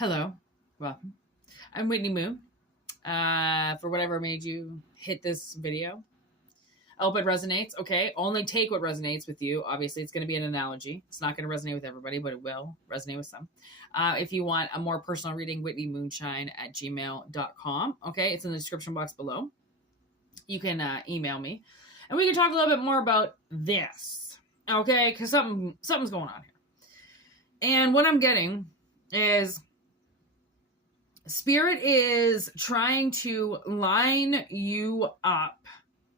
Hello, welcome. I'm Whitney Moon. For whatever made you hit this video. I hope it resonates. Okay, only take what resonates with you. Obviously, it's going to be an analogy. It's not going to resonate with everybody, but it will resonate with some. If you want a more personal reading, whitneymoonshine@gmail.com. Okay, it's in the description box below. You can email me, and we can talk a little bit more about this. Okay, because something's going on here. And what I'm getting is Spirit is trying to line you up,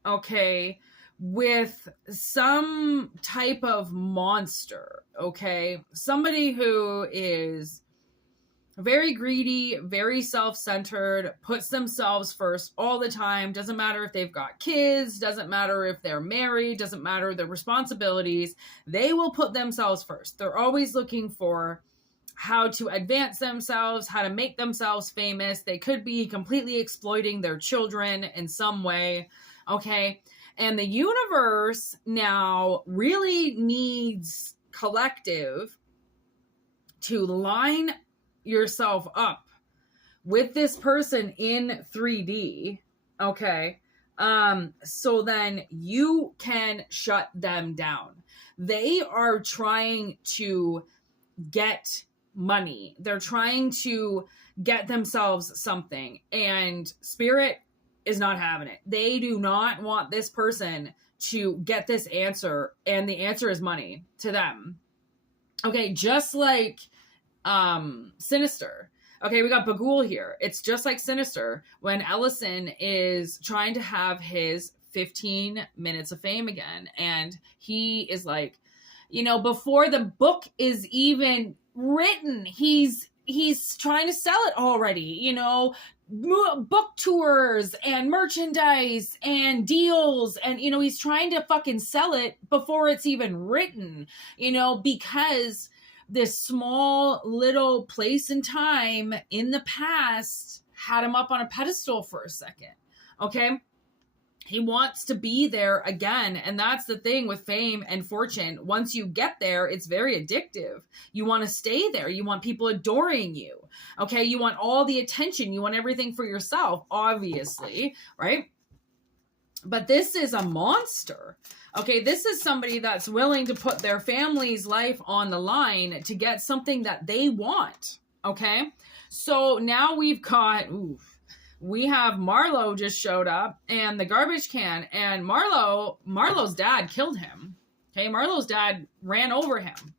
okay, with some type of monster, okay? Somebody who is very greedy, very self-centered, puts themselves first all the time. Doesn't matter if they've got kids, doesn't matter if they're married, doesn't matter their responsibilities. They will put themselves first. They're always looking for how to advance themselves, how to make themselves famous. They could be completely exploiting their children in some way, okay? And the universe now really needs collective to line yourself up with this person in 3D, okay? So then you can shut them down. They are trying to get money. They're trying to get themselves something, and Spirit is not having it. They do not want this person to get this answer, and the answer is money to them. Okay, just like Sinister. Okay, we got BuGHuul here. It's just like Sinister when Ellison is trying to have his 15 minutes of fame again, and he is like, before the book is even written, he's trying to sell it already, book tours and merchandise and deals, and he's trying to fucking sell it before it's even written, because this small little place and time in the past had him up on a pedestal for a second. Okay, he wants to be there again. And that's the thing with fame and fortune. Once you get there, it's very addictive. You want to stay there. You want people adoring you. Okay. You want all the attention. You want everything for yourself, obviously. Right. But this is a monster. Okay. This is somebody that's willing to put their family's life on the line to get something that they want. Okay. So now we've got, we have Marlo just showed up and the garbage can, and Marlo's dad killed him. Okay. Marlo's dad ran over him.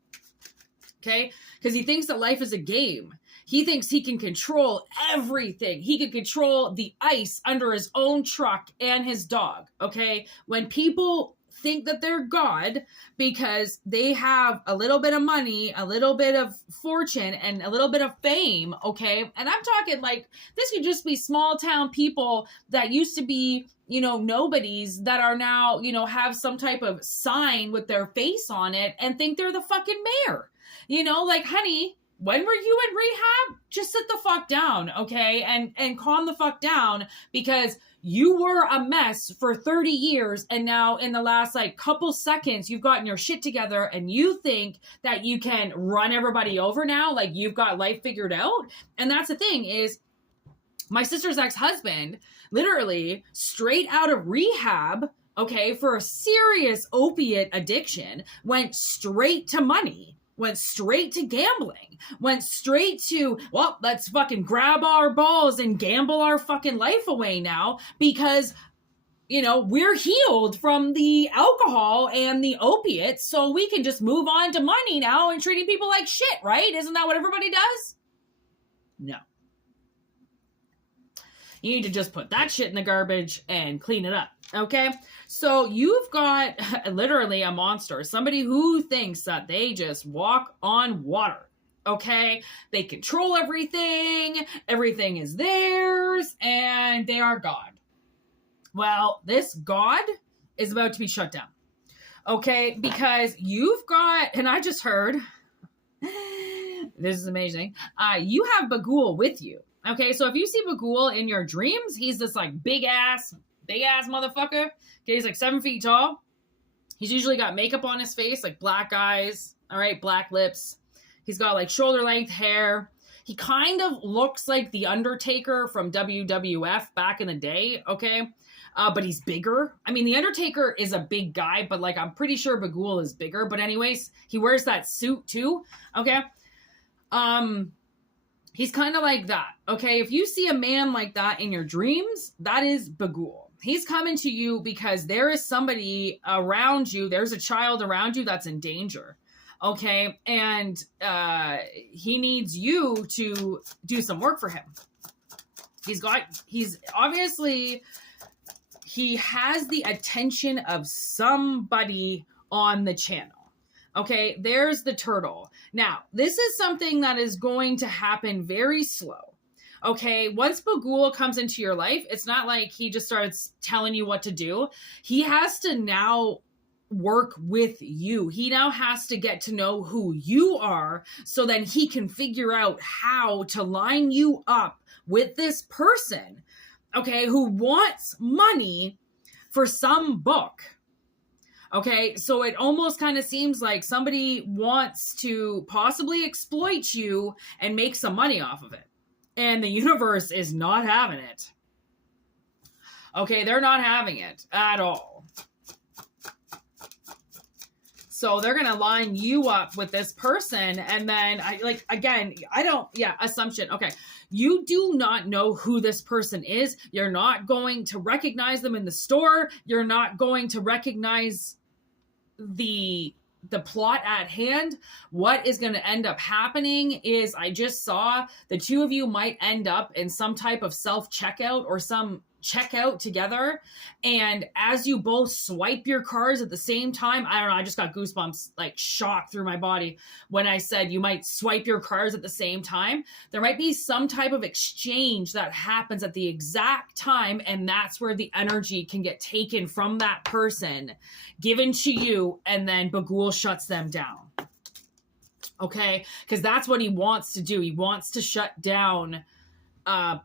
Okay. Because he thinks that life is a game. He thinks he can control everything. He can control the ice under his own truck and his dog. Okay. When people think that they're God because they have a little bit of money, a little bit of fortune, and a little bit of fame, okay? And I'm talking like this could just be small town people that used to be, nobodies that are now, have some type of sign with their face on it and think they're the fucking mayor. Like, honey, when were you in rehab? Just sit the fuck down, okay? And calm the fuck down, because you were a mess for 30 years, and now in the last couple seconds, you've gotten your shit together and you think that you can run everybody over now, like you've got life figured out. And that's the thing is, my sister's ex-husband, literally straight out of rehab, okay, for a serious opiate addiction, went straight to money. Went straight to gambling, went straight to, well, let's fucking grab our balls and gamble our fucking life away now because, we're healed from the alcohol and the opiates, so we can just move on to money now and treating people like shit, right? Isn't that what everybody does? No. You need to just put that shit in the garbage and clean it up, okay? So you've got literally a monster, somebody who thinks that they just walk on water, okay? They control everything is theirs, and they are God. Well, this God is about to be shut down, okay? Because you've got, and I just heard, this is amazing, you have BuGHuul with you. Okay, so if you see BuGHuul in your dreams, he's this big ass motherfucker. Okay, he's 7 feet tall. He's usually got makeup on his face, black eyes, all right, black lips. He's got shoulder length hair. He kind of looks like the Undertaker from WWF back in the day, okay? But he's bigger. I mean, the Undertaker is a big guy, but like I'm pretty sure BuGhuul is bigger. But anyways, he wears that suit too, okay? He's kind of like that, okay? If you see a man like that in your dreams, that is BuGhuul. He's coming to you because there is somebody around you, there's a child around you that's in danger, okay? And he needs you to do some work for him. He has the attention of somebody on the channel. Okay, there's the turtle. Now, this is something that is going to happen very slow. Okay, once BuGhuul comes into your life, it's not like he just starts telling you what to do. He has to now work with you. He now has to get to know who you are so then he can figure out how to line you up with this person, okay, who wants money for some book. Okay, so it almost kind of seems like somebody wants to possibly exploit you and make some money off of it. And the universe is not having it. Okay, they're not having it at all. So they're going to line you up with this person. And then, assumption. Okay, you do not know who this person is. You're not going to recognize them in the store. You're not going to recognize the plot at hand. What is going to end up happening is I just saw the two of you might end up in some type of self-checkout or some checkout together. And as you both swipe your cards at the same time, I don't know, I just got goosebumps, like shock through my body when I said you might swipe your cards at the same time. There might be some type of exchange that happens at the exact time. And that's where the energy can get taken from that person, given to you, and then BuGhuul shuts them down. Okay? Because that's what he wants to do. He wants to shut down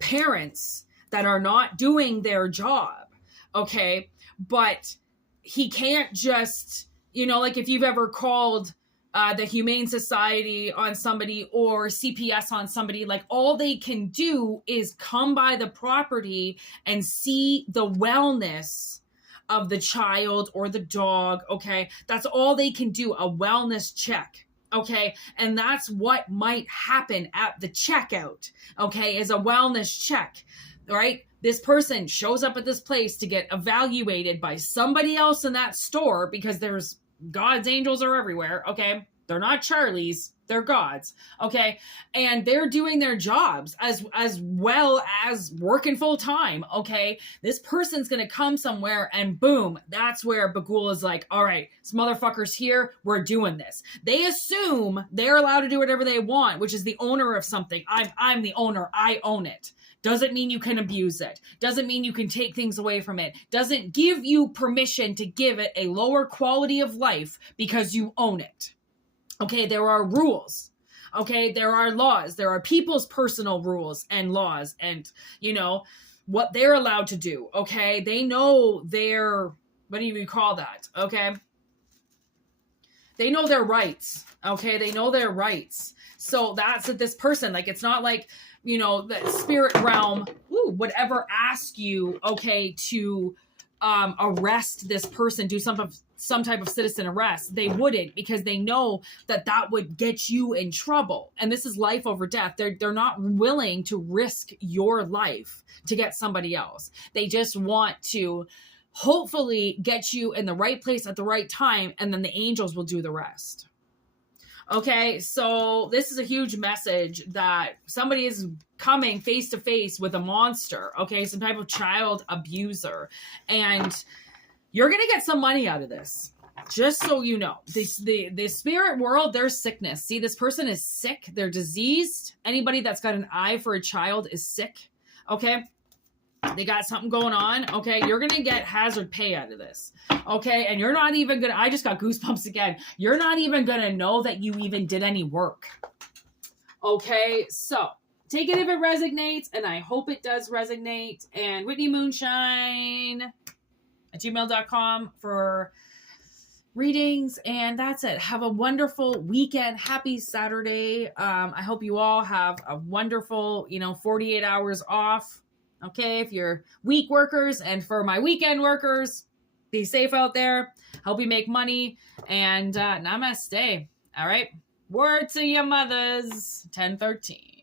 parents that are not doing their job, okay? But he can't just, like if you've ever called the Humane Society on somebody or CPS on somebody, like all they can do is come by the property and see the wellness of the child or the dog, okay? That's all they can do, a wellness check. Okay. And that's what might happen at the checkout. Okay. Is a wellness check. Right? This person shows up at this place to get evaluated by somebody else in that store because there's God's angels are everywhere. Okay. They're not Charlie's. They're God's. Okay. And they're doing their jobs as well as working full time. Okay. This person's going to come somewhere and boom, that's where BuGhuul is like, all right, this motherfucker's here. We're doing this. They assume they're allowed to do whatever they want, which is the owner of something. I'm the owner. I own it. Doesn't mean you can abuse it. Doesn't mean you can take things away from it. Doesn't give you permission to give it a lower quality of life because you own it. Okay, there are rules. Okay, there are laws. There are people's personal rules and laws and, what they're allowed to do. Okay, they know their, what do you call that? Okay, they know their rights. Okay, they know their rights. So that's this person. Like, it's not like, the spirit realm would ever ask you, okay, to arrest this person, do some type of citizen arrest. They wouldn't, because they know that would get you in trouble. And this is life over death. They're not willing to risk your life to get somebody else. They just want to hopefully get you in the right place at the right time, and then the angels will do the rest. Okay, so this is a huge message that somebody is coming face to face with a monster, okay, some type of child abuser, and you're going to get some money out of this, just so you know. The spirit world, there's sickness. See, this person is sick. They're diseased. Anybody that's got an eye for a child is sick, okay? They got something going on, okay? You're going to get hazard pay out of this, okay? And you're not even going to, I just got goosebumps again. You're not even going to know that you even did any work, okay? So take it if it resonates, and I hope it does resonate. And Whitney Moonshine at gmail.com for readings, and that's it. Have a wonderful weekend. Happy Saturday. I hope you all have a wonderful, 48 hours off. Okay, if you're week workers, and for my weekend workers, be safe out there. Help you make money, and namaste. All right. Word to your mothers. 1013.